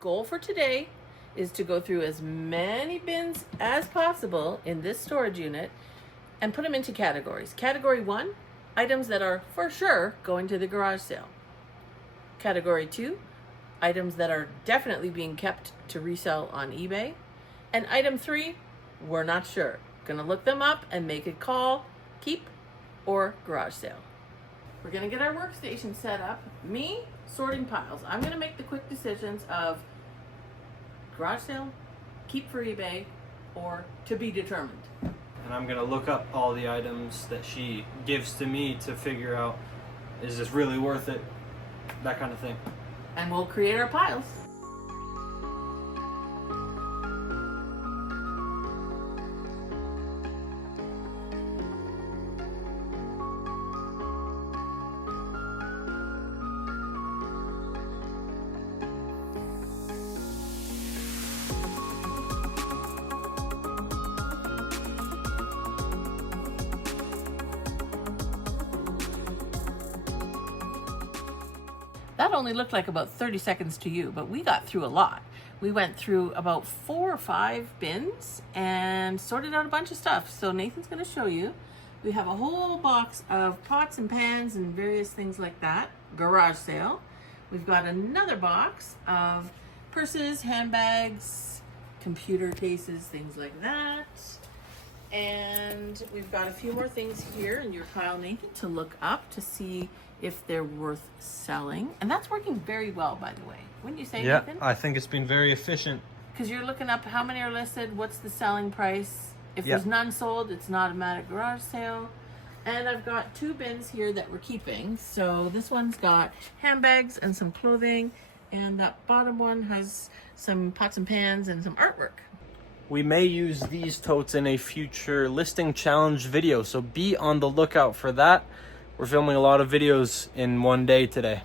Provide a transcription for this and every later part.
goal for today is to go through as many bins as possible in this storage unit and put them into categories. Category 1, items that are for sure going to the garage sale. Category 2, items that are definitely being kept to resell on eBay. And item 3, we're not sure. Gonna look them up and make a call, keep or garage sale. We're gonna get our workstation set up. Me, sorting piles. I'm gonna make the quick decisions of garage sale, keep for eBay, or to be determined. And I'm gonna look up all the items that she gives to me to figure out, is this really worth it? That kind of thing. And we'll create our piles. That only looked like about 30 seconds to you, but we got through a lot. We went through about 4 or 5 bins and sorted out a bunch of stuff. So Nathan's going to show you. We have a whole box of pots and pans and various things like that. Garage sale. We've got another box of purses, handbags, computer cases, things like that. And we've got a few more things here in your pile, Nathan, to look up to see if they're worth selling. And that's working very well, by the way. Wouldn't you say, Yeah, Nathan? I think it's been very efficient. Because you're looking up how many are listed, what's the selling price. If there's none sold, it's an automatic garage sale. And I've got 2 bins here that we're keeping. So this one's got handbags and some clothing. And that bottom one has some pots and pans and some artwork. We may use these totes in a future listing challenge video, so be on the lookout for that. We're filming a lot of videos in one day today.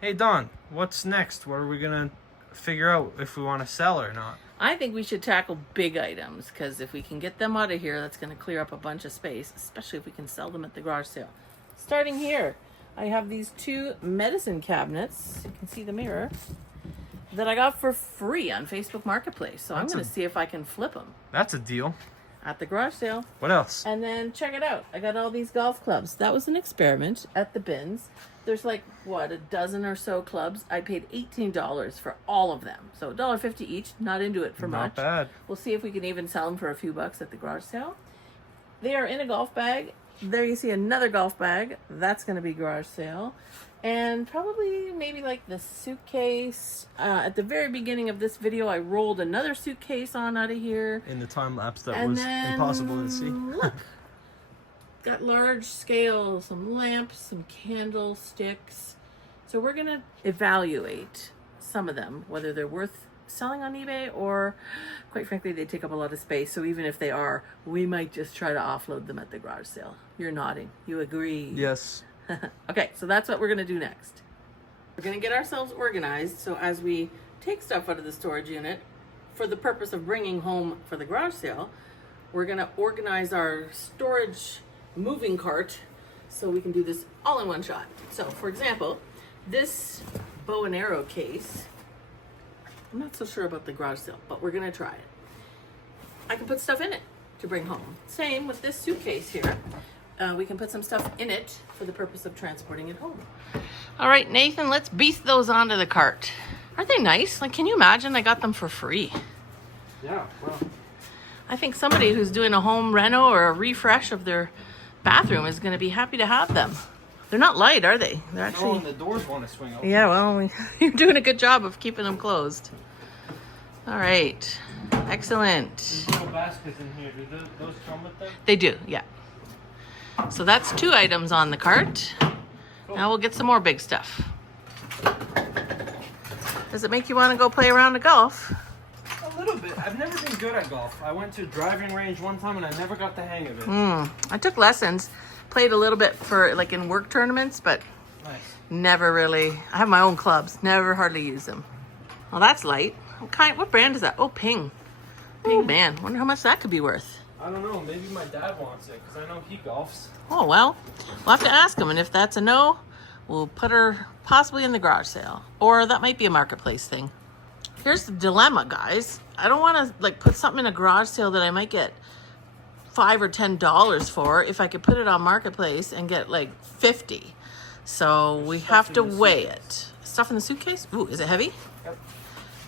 Hey Dawn, what's next? What are we gonna figure out if we want to sell or not? I think we should tackle big items, because if we can get them out of here, that's going to clear up a bunch of space, especially if we can sell them at the garage sale. Starting here, I have these 2 medicine cabinets. You can see the mirror that I got for free on Facebook Marketplace. So I'm going to see if I can flip them That's a deal. at the garage sale. What else? And then check it out. I got all these golf clubs. That was an experiment at the bins. There's like, what, a dozen or so clubs. I paid $18 for all of them. So $1.50 each. Not into it for much. Not bad. We'll see if we can even sell them for a few bucks at the garage sale. They are in a golf bag. There you see another golf bag. That's going to be garage sale. And probably maybe like the suitcase. At the very beginning of this video, I rolled another suitcase on out of here. In the time lapse that And was then, impossible to see. Look, got large scale, some lamps, some candlesticks. So we're gonna evaluate some of them, whether they're worth selling on eBay or, quite frankly, they take up a lot of space. So even if they are, we might just try to offload them at the garage sale. You're nodding. You agree? Yes. Okay, so that's what we're gonna do next. We're gonna get ourselves organized so as we take stuff out of the storage unit for the purpose of bringing home for the garage sale, we're gonna organize our storage moving cart so we can do this all in one shot. So for example, this bow and arrow case, I'm not so sure about the garage sale, but we're gonna try it. I can put stuff in it to bring home. Same with this suitcase here. We can put some stuff in it for the purpose of transporting it home. All right, Nathan, let's beast those onto the cart. Aren't they nice? Like, can you imagine I got them for free? Yeah, well. I think somebody who's doing a home reno or a refresh of their bathroom is going to be happy to have them. They're not light, are they? They're actually... Oh, and the doors want to swing open. Yeah, well, you're doing a good job of keeping them closed. All right. Excellent. There's no baskets in here. Do those come with them? They do, yeah. So that's 2 items on the cart. Cool. Now we'll get some more big stuff. Does it make you want to go play around the golf? A little bit. I've never been good at golf. I went to a driving range one time and I never got the hang of it. I took lessons, played a little bit for like in work tournaments, but Nice. never really. I have my own clubs, never hardly use them. Well, that's light. What brand is that? Oh, Ping. Oh man, wonder how much that could be worth. I don't know. Maybe my dad wants it because I know he golfs. Oh, well, we'll have to ask him. And if that's a no, we'll put her possibly in the garage sale. Or that might be a marketplace thing. here's the dilemma, guys. I don't want to like put something in a garage sale that I might get $5 or $10 for if I could put it on Marketplace and get like 50. So we have to weigh it. Stuff in the suitcase? Ooh, is it heavy? Yep.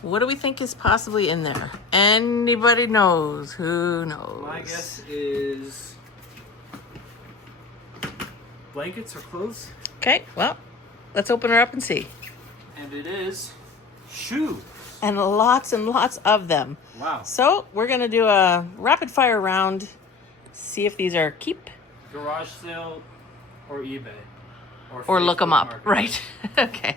What do we think is possibly in there? Anybody knows? Who knows? My guess is blankets or clothes. Okay, well, let's open her up and see. And it is shoes. And lots of them. Wow. So we're gonna do a rapid fire round. See if these are keep. Garage sale or eBay. Or look them up. Marketplace. Right. Okay.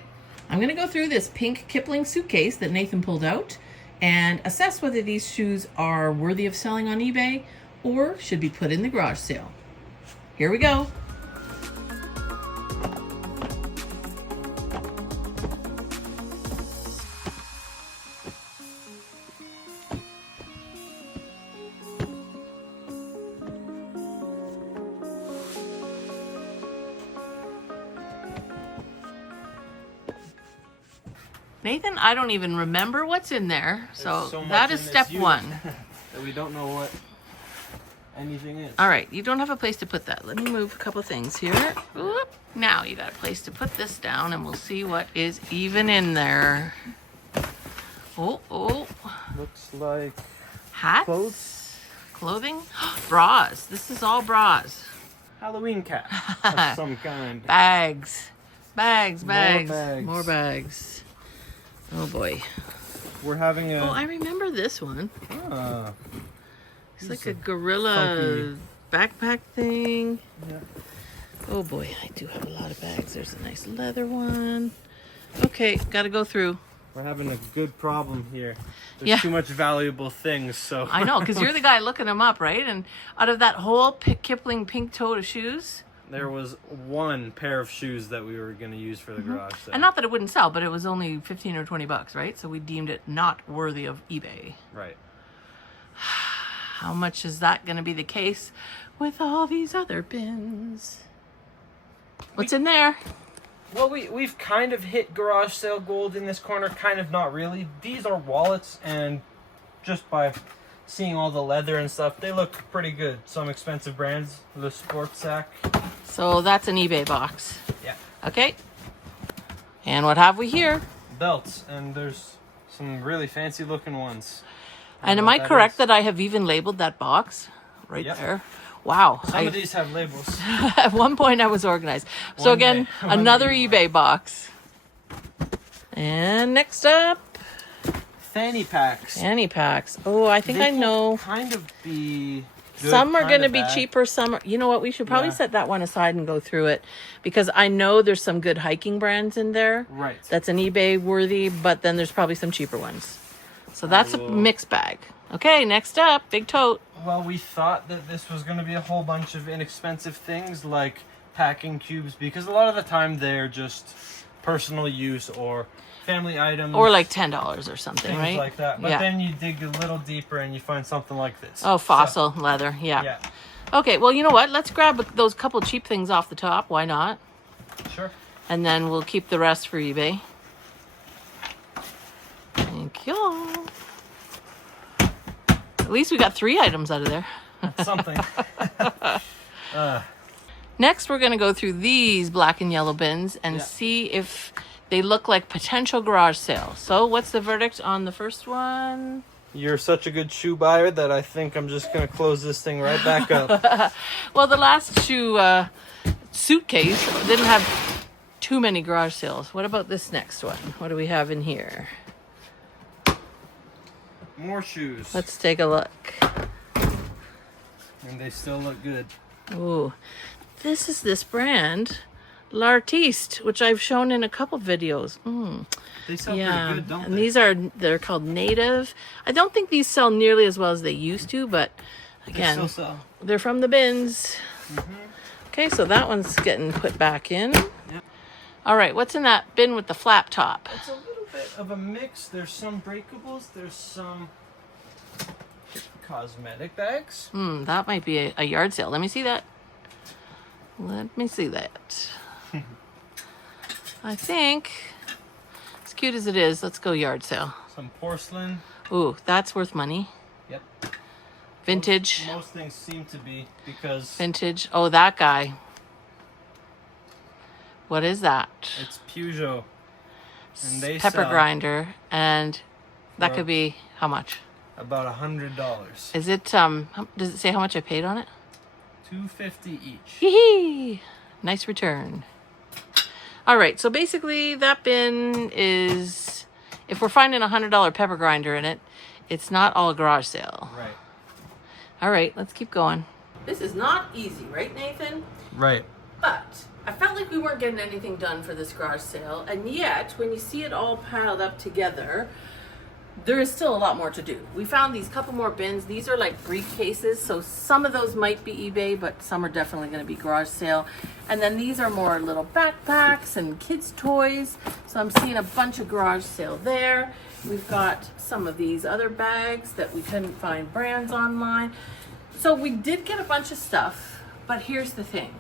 I'm gonna go through this pink Kipling suitcase that Nathan pulled out and assess whether these shoes are worthy of selling on eBay or should be put in the garage sale. Here we go. Nathan, I don't even remember what's in there. So that is step one. That we don't know what anything is. All right, you don't have a place to put that. Let me move a couple things here. Oop. Now you got a place to put this down and we'll see what is even in there. Oh. Looks like Hats? clothes. Clothing? Bras. This is all bras. Halloween cap of some kind. Bags. More bags. Oh boy. We're having a... Oh, I remember this one. Ah, It's like a gorilla backpack thing. yeah. Oh boy, I do have a lot of bags. There's a nice leather one. Okay, gotta go through. We're having a good problem here. There's Yeah. too much valuable things, so... I know, because you're the guy looking them up, right? And out of that whole Kipling pink toe of shoes, There was one pair of shoes that we were going to use for the garage sale. and not that it wouldn't sell, but it was only 15 or 20 bucks, right? So we deemed it not worthy of eBay. Right. How much is that going to be the case with all these other bins? What's in there? Well, we've kind of hit garage sale gold in this corner, kind of not really. These are wallets, and just by seeing all the leather and stuff, they look pretty good. Some expensive brands, the Sport Sack. So that's an eBay box. Yeah. Okay. And what have we here? Belts, and there's some really fancy looking ones. And am I correct that I have even labeled that box right Yep. there? Wow. Some of these have labels. At one point I was organized. So One again, day. One another day. eBay box. And next up, Fanny packs. fanny packs. Oh, I think They I can know. kind of be good, Some are kind going to of be bad. cheaper. Some are, you know what? We should probably Yeah. set that one aside and go through it because I know there's some good hiking brands in there. Right. That's an eBay worthy, but then there's probably some cheaper ones. So that's a will- mixed bag. Okay, next up, big tote. Well, we thought that this was going to be a whole bunch of inexpensive things like packing cubes, because a lot of the time they're just personal use or family items. Or like $10 or something, things right? like that. But Yeah. then you dig a little deeper and you find something like this. Oh, fossil leather. So, Yeah. yeah, Okay, well, you know what? Let's grab those couple cheap things off the top. Why not? sure. And then we'll keep the rest for eBay. Thank you. At least we got 3 items out of there. Something. Next, we're going to go through these black and yellow bins and Yeah. see if they look like potential garage sales. So what's the verdict on the first one? You're such a good shoe buyer that I think I'm just going to close this thing right back up. Well, the last shoe suitcase didn't have too many garage sales. What about this next one? What do we have in here? More shoes. Let's take a look. And they still look good. Ooh, this is this brand, L'Artiste, which I've shown in a couple videos. They sell Yeah, pretty good, don't and they? they're called Native. I don't think these sell nearly as well as they used to, but They again, still sell. they're from the bins. Okay, so that one's getting put back in. Yep. All right, what's in that bin with the flap top? It's a little bit of a mix. There's some breakables. There's some cosmetic bags. That might be a yard sale. Let me see that. Let me see that. I think, as cute as it is, let's go yard sale. Some porcelain. Ooh, that's worth money. Yep. Vintage. Most things seem to be because Vintage. Oh, that guy. What is that? it's Peugeot. And they Pepper sell grinder, and that for could be how much? about $100. Is it does it say how much I paid on it? $250 each. Hee. Nice return. All right, so basically that bin is, if we're finding $100 pepper grinder in it, it's not all garage sale. Right. All right, let's keep going. This is not easy, right, Nathan? Right. But I felt like we weren't getting anything done for this garage sale, and yet when you see it all piled up together, there is still a lot more to do. We found these couple more bins. These are like briefcases, so some of those might be eBay, but some are definitely going to be garage sale. And then these are more little backpacks and kids' toys. So I'm seeing a bunch of garage sale there. We've got some of these other bags that we couldn't find brands online. So we did get a bunch of stuff, but here's the thing.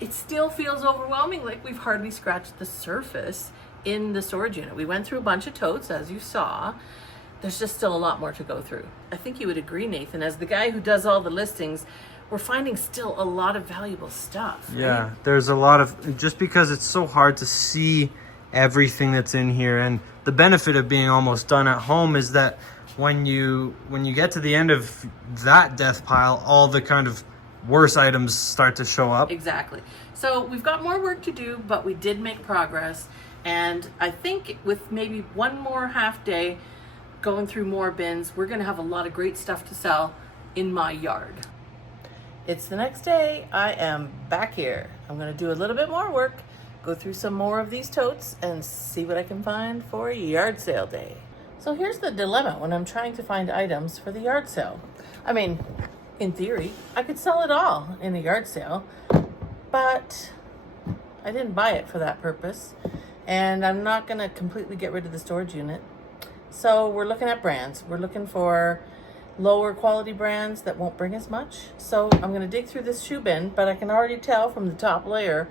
It still feels overwhelming, like we've hardly scratched the surface in the storage unit. We went through a bunch of totes, as you saw. There's just still a lot more to go through. I think you would agree, Nathan, as the guy who does all the listings, we're finding still a lot of valuable stuff. Right? Yeah, there's a lot of, just because it's so hard to see everything that's in here, and the benefit of being almost done at home is that when you get to the end of that death pile, all the kind of worse items start to show up. Exactly. So we've got more work to do, but we did make progress. And I think with maybe one more half day going through more bins, we're going to have a lot of great stuff to sell in my yard. It's the next day. I am back here. I'm going to do a little bit more work, go through some more of these totes, and see what I can find for yard sale day. So here's the dilemma when I'm trying to find items for the yard sale. I mean, in theory, I could sell it all in a yard sale, but I didn't buy it for that purpose. And I'm not going to completely get rid of the storage unit. So we're looking at brands. We're looking for lower quality brands that won't bring as much. So I'm going to dig through this shoe bin, but I can already tell from the top layer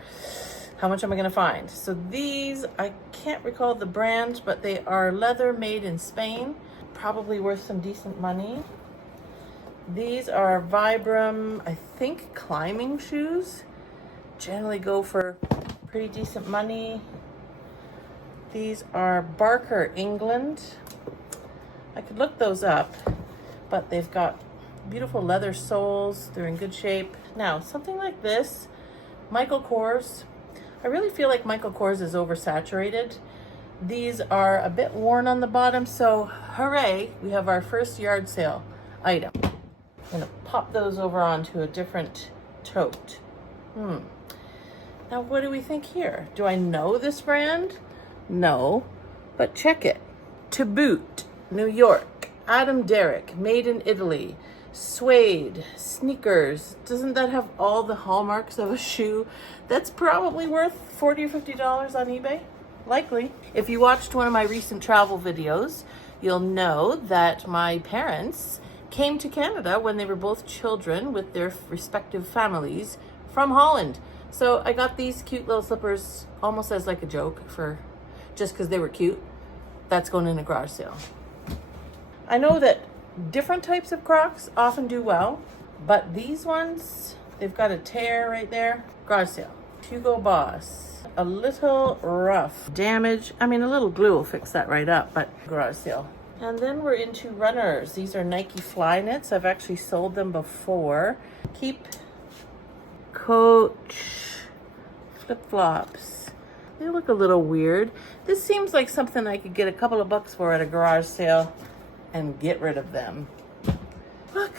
how much am I going to find. So these, I can't recall the brand, but they are leather made in Spain. Probably worth some decent money. These are Vibram, I think, climbing shoes. Generally go for pretty decent money. These are Barker, England. I could look those up, but they've got beautiful leather soles. They're in good shape. Now, something like this, Michael Kors. I really feel like Michael Kors is oversaturated. These are a bit worn on the bottom, so hooray, we have our first yard sale item. I'm gonna pop those over onto a different tote. Now, what do we think here? Do I know this brand? No, but check it. To Boot, New York. Adam Derrick, made in Italy. Suede, sneakers. Doesn't that have all the hallmarks of a shoe? That's probably worth $40 or $50 on eBay. Likely. If you watched one of my recent travel videos, you'll know that my parents came to Canada when they were both children with their respective families from Holland. So I got these cute little slippers almost as like a joke just because they were cute. That's going in a garage sale. I know that different types of Crocs often do well, but these ones, they've got a tear right there. Garage sale. Hugo Boss. A little rough. Damage. I mean, a little glue will fix that right up, but garage sale. And then we're into runners. These are Nike Flyknits. I've actually sold them before. Keep, Coach, flip-flops. They look a little weird. This seems like something I could get a couple of bucks for at a garage sale and get rid of them. Look,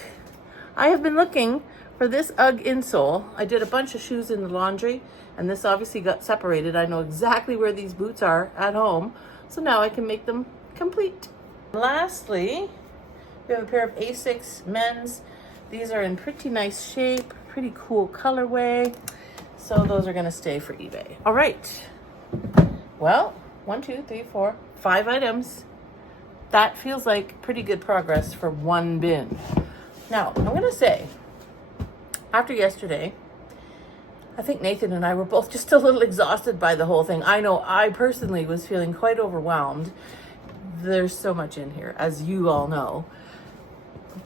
I have been looking for this UGG insole. I did a bunch of shoes in the laundry, and this obviously got separated. I know exactly where these boots are at home, so now I can make them complete. Lastly, we have a pair of Asics men's. These are in pretty nice shape, pretty cool colorway. So those are gonna stay for eBay. All right. Well, 1, 2, 3, 4, 5 items. That feels like pretty good progress for one bin. Now, I'm gonna say, after yesterday, I think Nathan and I were both just a little exhausted by the whole thing. I know I personally was feeling quite overwhelmed. there's so much in here, as you all know.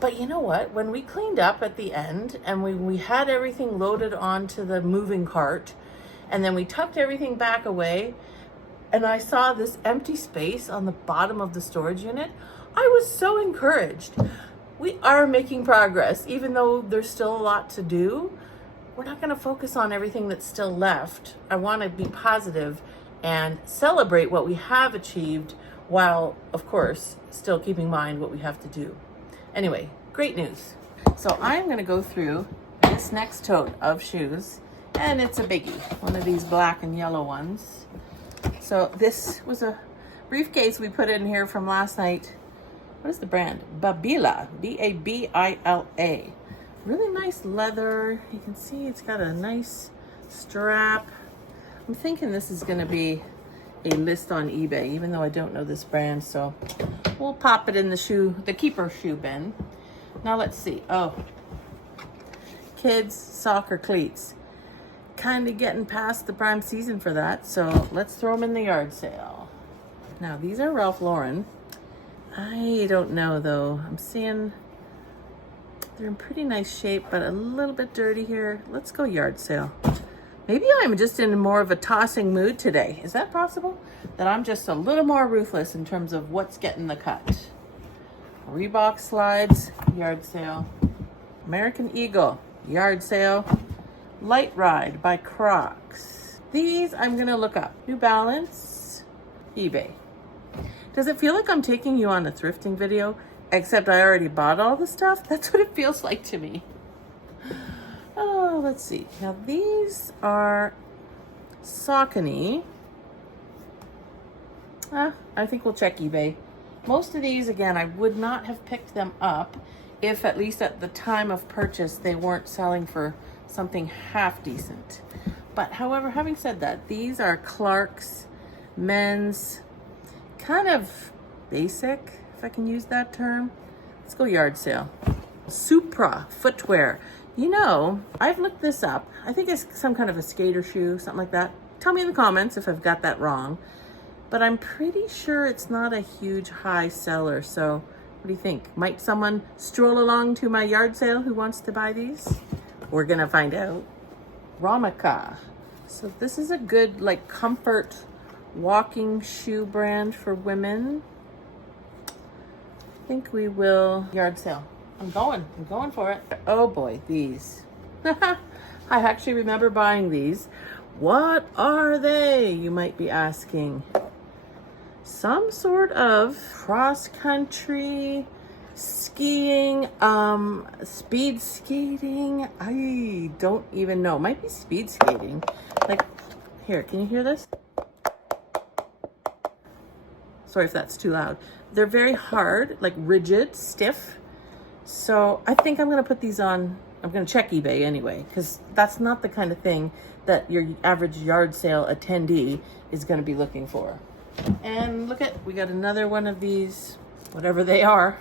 But you know what? When we cleaned up at the end and we had everything loaded onto the moving cart, and then we tucked everything back away, and I saw this empty space on the bottom of the storage unit, I was so encouraged. We are making progress, even though there's still a lot to do. We're not going to focus on everything that's still left. I want to be positive and celebrate what we have achieved while, of course, still keeping in mind what we have to do. Anyway, great news. So I'm going to go through this next tote of shoes, and it's a biggie, one of these black and yellow ones. So this was a briefcase we put in here from last night. What is the brand? Babila, B-A-B-I-L-A. Really nice leather. You can see it's got a nice strap. I'm thinking this is going to be a list on eBay, even though I don't know this brand, so we'll pop it in the keeper shoe bin. Now let's see. Oh, kids soccer cleats. Kind of getting past the prime season for that, so let's throw them in the yard sale. Now these are Ralph Lauren. I don't know though. I'm seeing they're in pretty nice shape, but a little bit dirty here. Let's go yard sale. Maybe I'm just in more of a tossing mood today. Is that possible? That I'm just a little more ruthless in terms of what's getting the cut. Reebok slides, yard sale. American Eagle, yard sale. Light Ride by Crocs. These I'm gonna look up. New Balance, eBay. Does it feel like I'm taking you on a thrifting video, except I already bought all the stuff? That's what it feels like to me. Oh, let's see. Now these are Saucony. I think we'll check eBay. Most of these, again, I would not have picked them up if at least at the time of purchase they weren't selling for something half decent. But however, having said that, these are Clark's men's, kind of basic, if I can use that term. Let's go yard sale. Supra footwear. You know, I've looked this up. I think it's some kind of a skater shoe, something like that. Tell me in the comments if I've got that wrong. But I'm pretty sure it's not a huge high seller. So what do you think? Might someone stroll along to my yard sale who wants to buy these? We're gonna find out. Romica. So this is a good like comfort walking shoe brand for women. I think we will yard sale. I'm going for it. Oh boy, these. I actually remember buying these. What are they, you might be asking? Some sort of cross-country skiing, speed skating. I don't even know. Might be speed skating. Like, here, can you hear this? Sorry if that's too loud. They're very hard, like rigid, stiff. So I think I'm gonna put these on. I'm gonna check eBay anyway, because that's not the kind of thing that your average yard sale attendee is gonna be looking for. And look at, we got another one of these, whatever they are.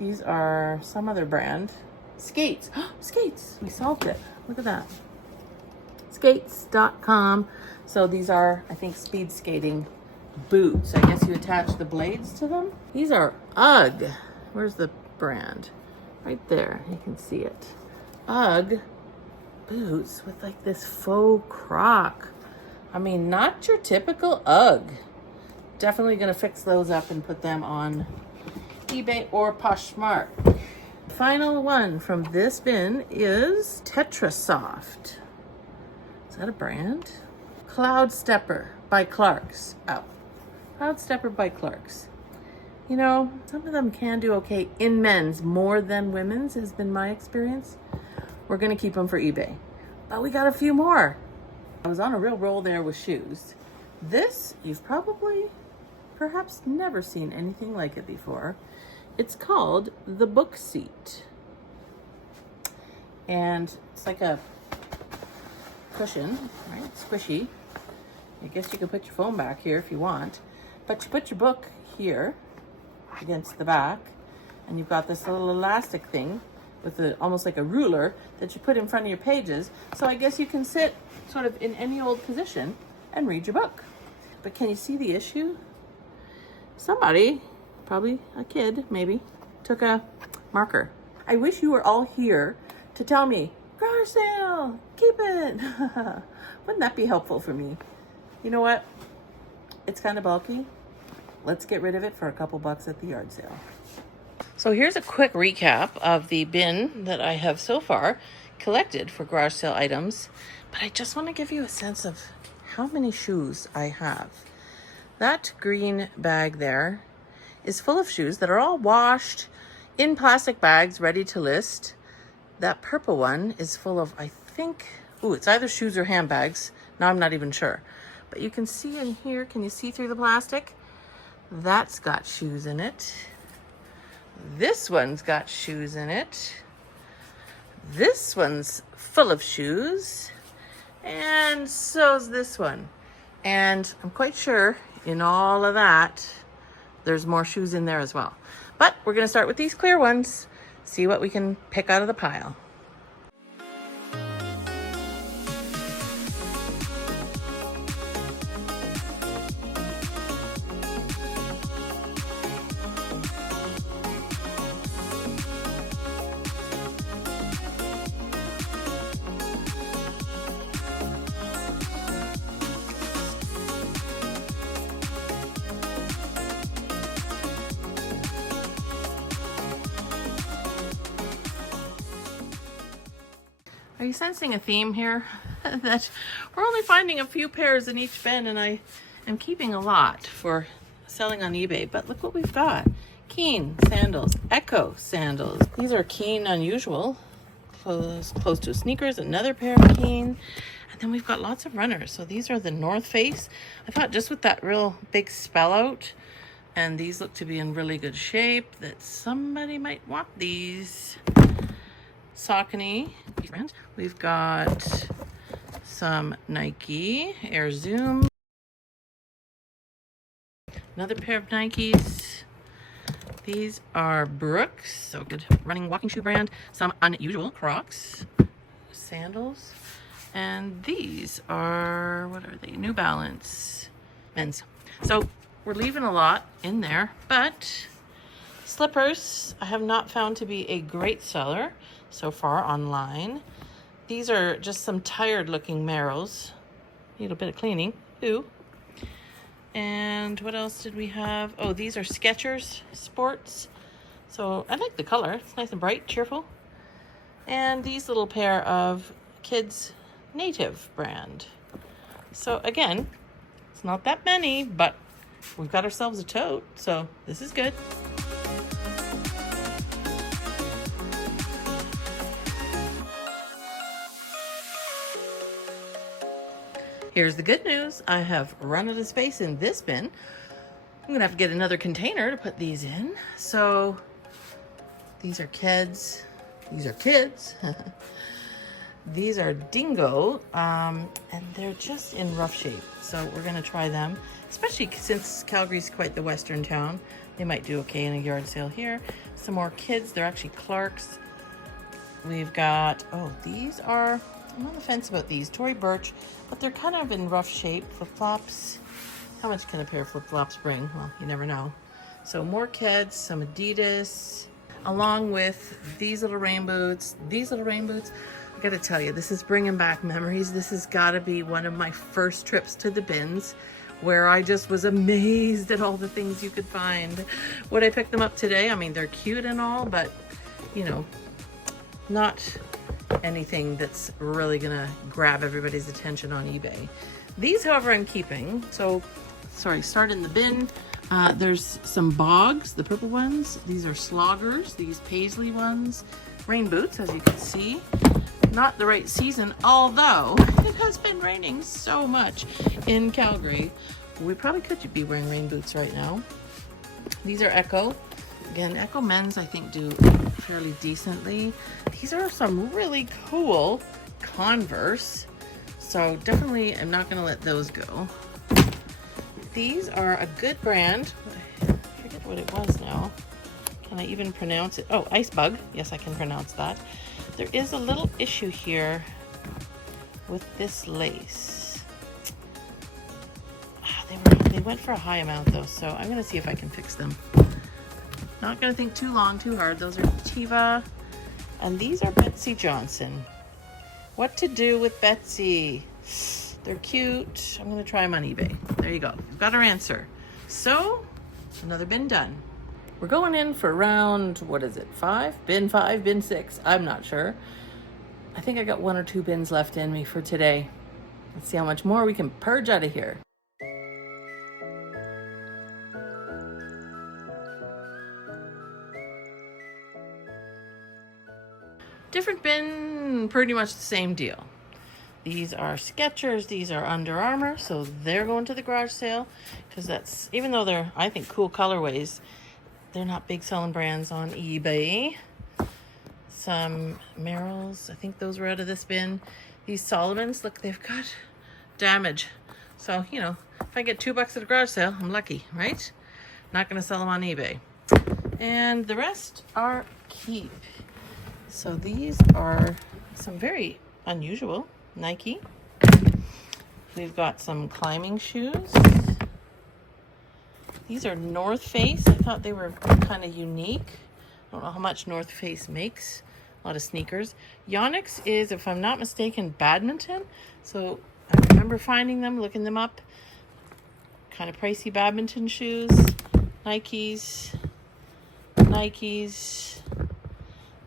These are some other brand. Skates, skates, we solved it. Look at that. Skates.com. So these are, I think, speed skating boots. I guess you attach the blades to them. These are UGG. Where's the brand? Right there, you can see it. UGG boots with like this faux croc. I mean, not your typical UGG. Definitely gonna fix those up and put them on eBay or Poshmark. Final one from this bin is Tetrasoft. Is that a brand? Cloud Stepper by Clark's. Oh, Cloud Stepper by Clark's. You know, some of them can do okay in men's more than women's, has been my experience. We're gonna keep them for eBay. But we got a few more. I was on a real roll there with shoes. This, you've probably, perhaps never seen anything like it before. It's called the Book Seat. And it's like a cushion, right? Squishy. I guess you can put your phone back here if you want. But you put your book here against the back, and you've got this little elastic thing with almost like a ruler that you put in front of your pages. So I guess you can sit sort of in any old position and read your book. But can you see the issue? Somebody probably a kid maybe, took a marker. I wish you were all here to tell me, garage sale, keep it. Wouldn't that be helpful for me? You know what? It's kind of bulky. Let's get rid of it for a couple bucks at the yard sale. So here's a quick recap of the bin that I have so far collected for garage sale items. But I just want to give you a sense of how many shoes I have. That green bag there is full of shoes that are all washed in plastic bags, ready to list. That purple one is full of, I think, it's either shoes or handbags. Now I'm not even sure. But you can see in here, can you see through the plastic? That's got shoes in it. This one's got shoes in it. This one's full of shoes. And so's this one. And I'm quite sure in all of that, there's more shoes in there as well. But we're gonna start with these clear ones, see what we can pick out of the pile. Are you sensing a theme here? That we're only finding a few pairs in each bin, and I am keeping a lot for selling on eBay. But look what we've got. Keen sandals, Echo sandals. These are Keen Unusual, close to sneakers, another pair of Keen. And then we've got lots of runners. So these are the North Face. I thought just with that real big spell out, and these look to be in really good shape, that somebody might want these. Saucony brand. We've got some Nike Air Zoom. Another pair of Nikes. These are Brooks, so good running walking shoe brand. Some Unusual Crocs, sandals, and these are, what are they? New Balance men's. So we're leaving a lot in there, but slippers I have not found to be a great seller so far online. These are just some tired looking Merrells. Need a bit of cleaning. Ooh. And what else did we have? Oh, these are Skechers Sports. So I like the color. It's nice and bright, cheerful. And these little pair of Kids Native brand. So again, it's not that many, but we've got ourselves a tote, so this is good. Here's the good news. I have run out of space in this bin. I'm gonna have to get another container to put these in. So these are kids. These are kids. These are Dingo, and they're just in rough shape. So we're gonna try them, especially since Calgary's quite the western town. They might do okay in a yard sale here. Some more kids. They're actually Clark's. We've got, oh, these are, I'm on the fence about these. Tory Burch, but they're kind of in rough shape. Flip-flops. How much can a pair of flip-flops bring? Well, you never know. So more kids, some Adidas, along with these little rain boots. These little rain boots, I gotta tell you, this is bringing back memories. This has gotta be one of my first trips to the bins, where I just was amazed at all the things you could find. Would I pick them up today? I mean, they're cute and all, but, you know, not anything that's really gonna grab everybody's attention on eBay. These, however, I'm keeping. So, sorry, start in the bin. There's some Bogs, the purple ones. These are Sloggers, these Paisley ones. Rain boots, as you can see. Not the right season, although it has been raining so much in Calgary. We probably could be wearing rain boots right now. These are Echo. Again, Echo men's, I think, do fairly decently. These are some really cool Converse. So definitely, I'm not going to let those go. These are a good brand. I forget what it was now. Can I even pronounce it? Oh, Ice Bug. Yes, I can pronounce that. There is a little issue here with this lace. They went for a high amount though, so I'm going to see if I can fix them. Not gonna think too long, too hard. Those are Tiva, and these are Betsy Johnson. What to do with Betsy? They're cute. I'm gonna try them on eBay. There you go. We've got our answer. So, another bin done. We're going in for round, what is it, 5? Bin 5, bin 6, I'm not sure. I think I got 1 or 2 bins left in me for today. Let's see how much more we can purge out of here. Different bin, pretty much the same deal. These are Skechers, these are Under Armour, so they're going to the garage sale because that's, even though they're, I think, cool colorways, they're not big selling brands on eBay. Some Merrells, I think those were out of this bin. These Solomons, look, they've got damage. So, you know, if I get $2 at a garage sale, I'm lucky, right? Not gonna sell them on eBay. And the rest are keep. So these are some very unusual Nike. We've got some climbing shoes. These are North Face. I thought they were kind of unique. I don't know how much North Face makes. A lot of sneakers. Yonex is, if I'm not mistaken, badminton. So I remember finding them, looking them up. Kind of pricey badminton shoes. Nikes.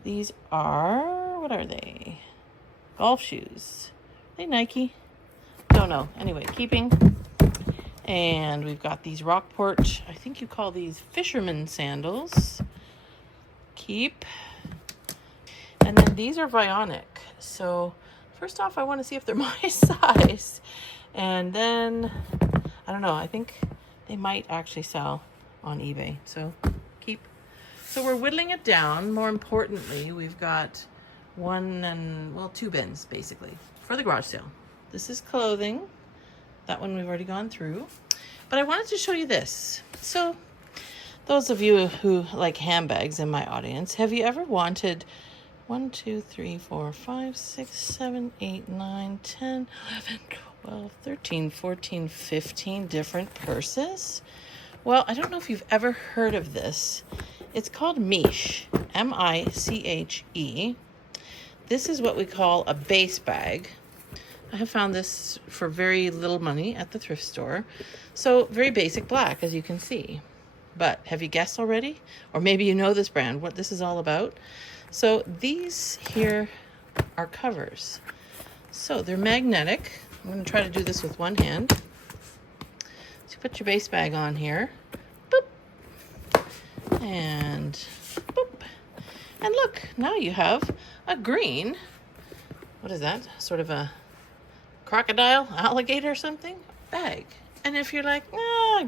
These are, what are they? Golf shoes. Are they Nike? Don't know. Anyway, keeping. And we've got these Rockport, I think you call these fisherman sandals. Keep. And then these are Vionic. So first off, I want to see if they're my size. And then, I don't know, I think they might actually sell on eBay. So keep. So we're whittling it down. More importantly, we've got 2 bins basically for the garage sale. This is clothing. That one we've already gone through. But I wanted to show you this. So those of you who like handbags in my audience, have you ever wanted 1, 2, 3, 4, 5, 6, 7, 8, 9, 10, 11, 12, 13, 14, 15 different purses? Well, I don't know if you've ever heard of this. It's called Miche, M-I-C-H-E. This is what we call a base bag. I have found this for very little money at the thrift store. So very basic black, as you can see. But have you guessed already? Or maybe you know this brand, what this is all about. So these here are covers. So they're magnetic. I'm going to try to do this with one hand. So you put your base bag on here. Boop. And boop. And look, now you have a green, what is that? Sort of a crocodile, alligator or something, bag. And if you're like,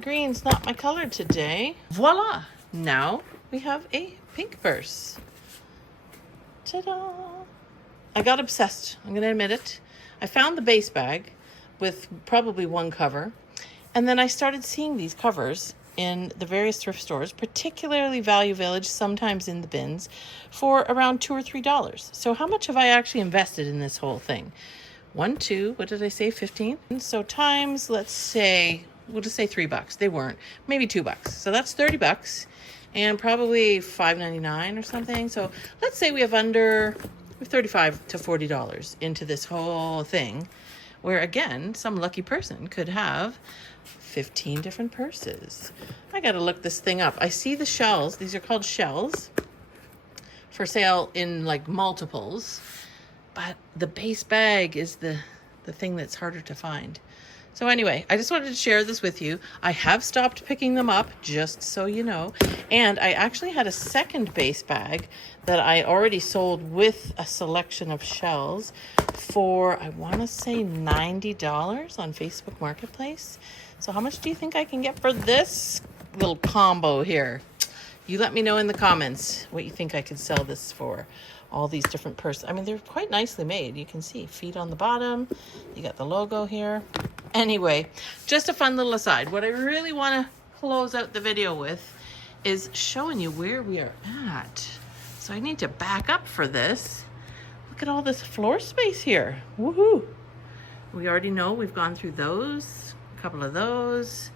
green's not my color today, voila, now we have a pink purse. Ta-da! I got obsessed, I'm gonna admit it. I found the base bag with probably one cover, and then I started seeing these covers in the various thrift stores, particularly Value Village, sometimes in the bins, for around $2 or $3. So how much have I actually invested in this whole thing? 1, 2, what did I say, 15? So times, let's say, we'll just say $3. They weren't, maybe $2. So that's $30 and probably $5.99 or something. So let's say we have under $35 to $40 into this whole thing, where again, some lucky person could have 15 different purses. I got to look this thing up. I see the shells. These are called shells for sale in like multiples. But the base bag is the thing that's harder to find. So anyway, I just wanted to share this with you. I have stopped picking them up, just so you know. And I actually had a second base bag that I already sold with a selection of shells for, I want to say $90 on Facebook Marketplace. So how much do you think I can get for this little combo here? You let me know in the comments what you think I could sell this for. All these different purses. I mean, they're quite nicely made. You can see feet on the bottom. You got the logo here. Anyway, just a fun little aside. What I really want to close out the video with is showing you where we are at. So I need to back up for this. Look at all this floor space here. Woohoo! We already know we've gone through those, a couple of those.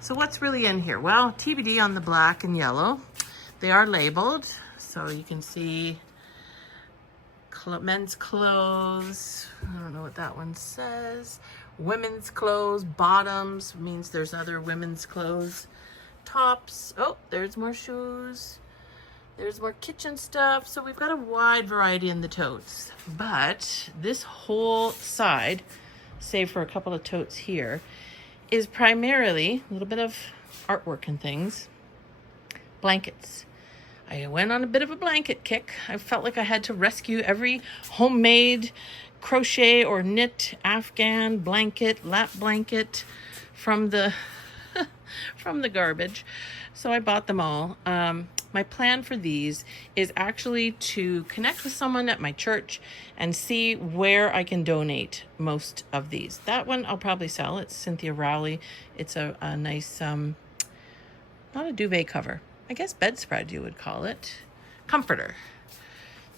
So what's really in here? Well, TBD on the black and yellow. They are labeled, so you can see men's clothes. I don't know what that one says. Women's clothes, bottoms means there's other women's clothes. Tops, oh, there's more shoes. There's more kitchen stuff. So we've got a wide variety in the totes. But this whole side, save for a couple of totes here, is primarily a little bit of artwork and things. Blankets. I went on a bit of a blanket kick. I felt like I had to rescue every homemade crochet or knit Afghan blanket, lap blanket from the from the garbage. So I bought them all. My plan for these is actually to connect with someone at my church and see where I can donate most of these. That one I'll probably sell. It's Cynthia Rowley. It's a nice, not a duvet cover. I guess bedspread you would call it. Comforter.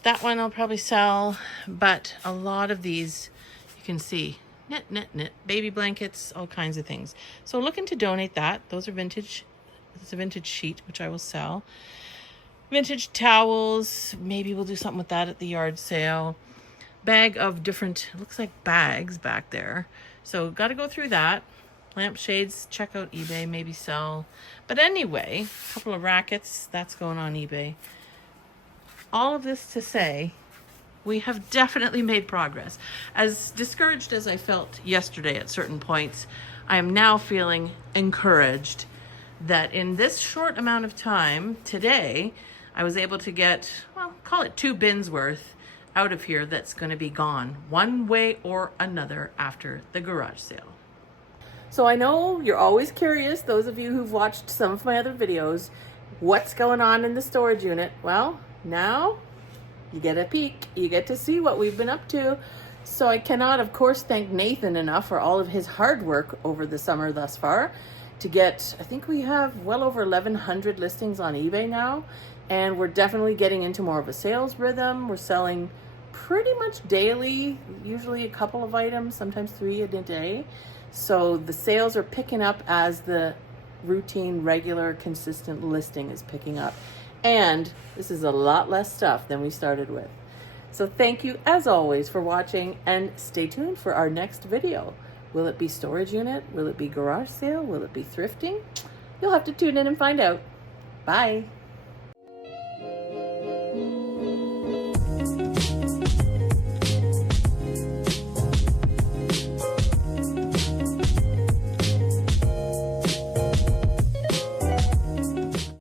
That one I'll probably sell, but a lot of these you can see. Knit, baby blankets, all kinds of things. So looking to donate that. Those are vintage. It's a vintage sheet, which I will sell. Vintage towels. Maybe we'll do something with that at the yard sale. Bag of different, looks like bags back there. So got to go through that. Lampshades, check out eBay, maybe sell. But anyway, a couple of rackets, that's going on eBay. All of this to say, we have definitely made progress. As discouraged as I felt yesterday at certain points, I am now feeling encouraged that in this short amount of time today, I was able to get, well, call it 2 bins worth out of here that's going to be gone one way or another after the garage sale. So I know you're always curious, those of you who've watched some of my other videos, what's going on in the storage unit. Well, now you get a peek. You get to see what we've been up to. So I cannot, of course, thank Nathan enough for all of his hard work over the summer thus far to get, I think we have well over 1,100 listings on eBay now, and we're definitely getting into more of a sales rhythm. We're selling pretty much daily, usually a couple of items, sometimes 3 a day. So the sales are picking up as the routine, regular, consistent listing is picking up. And this is a lot less stuff than we started with. So thank you as always for watching, and stay tuned for our next video. Will it be storage unit? Will it be garage sale? Will it be thrifting? You'll have to tune in and find out. Bye.